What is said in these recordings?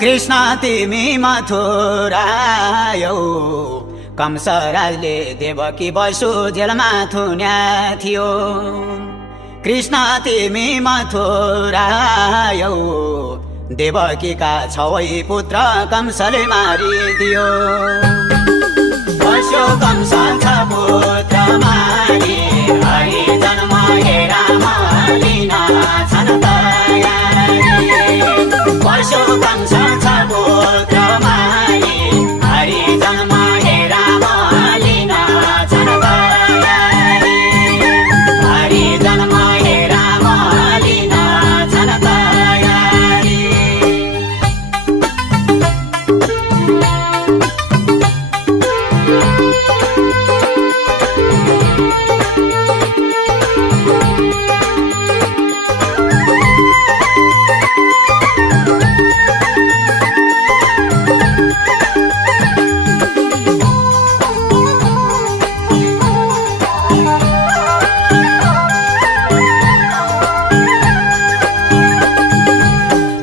कृष्ण तिमी मथुरा आयौ, कंसराजले देवकी बसु जेलमा थुन्या थियो। कृष्ण तिमी मथुरा आयौ, देवकीका छवै पुत्र कंसले मारिदियो। बस्यो कंस छ पुत्र मारी, हरि जन्म राम लिन छन् तयारी। बस्यो कंस छ पुत्र मारी, हरि जन्म राम लिन छन् तयारी। हरि जन्म राम लिन छन् तयारी।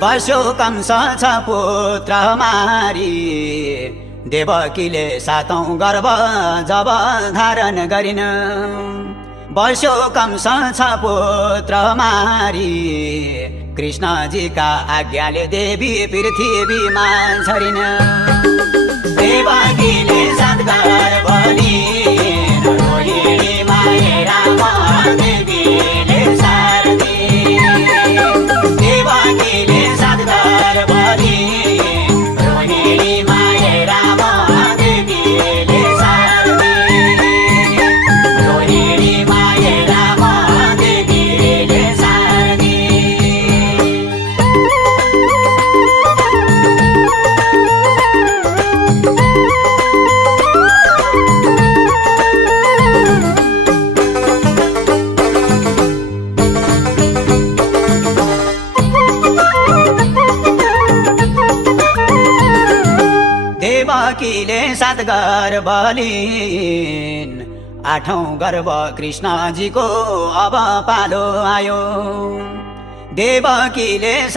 बस्यो कंस छ पुत्र मारी, देवकीले सातौं गर्भ जब धारण गरिन्। बस्यो कंस छ पुत्र मारी, कृष्णजीका आज्ञाले देवी पृथ्वीमा झरिन्। देवकीले सात गर्भ लिन्, रोहिणीमा राम देवीले सार्दिन्। देवकीले सात गर्भ लिन्, रोहिणीमा राम देवीले सार्दिन्। रोहिणीमा राम देवीले सार्दिन्। देवकीले सात गर्भ लिन्, आठौं गर्भ कृष्णजीको अब पालो आयो। देवकीले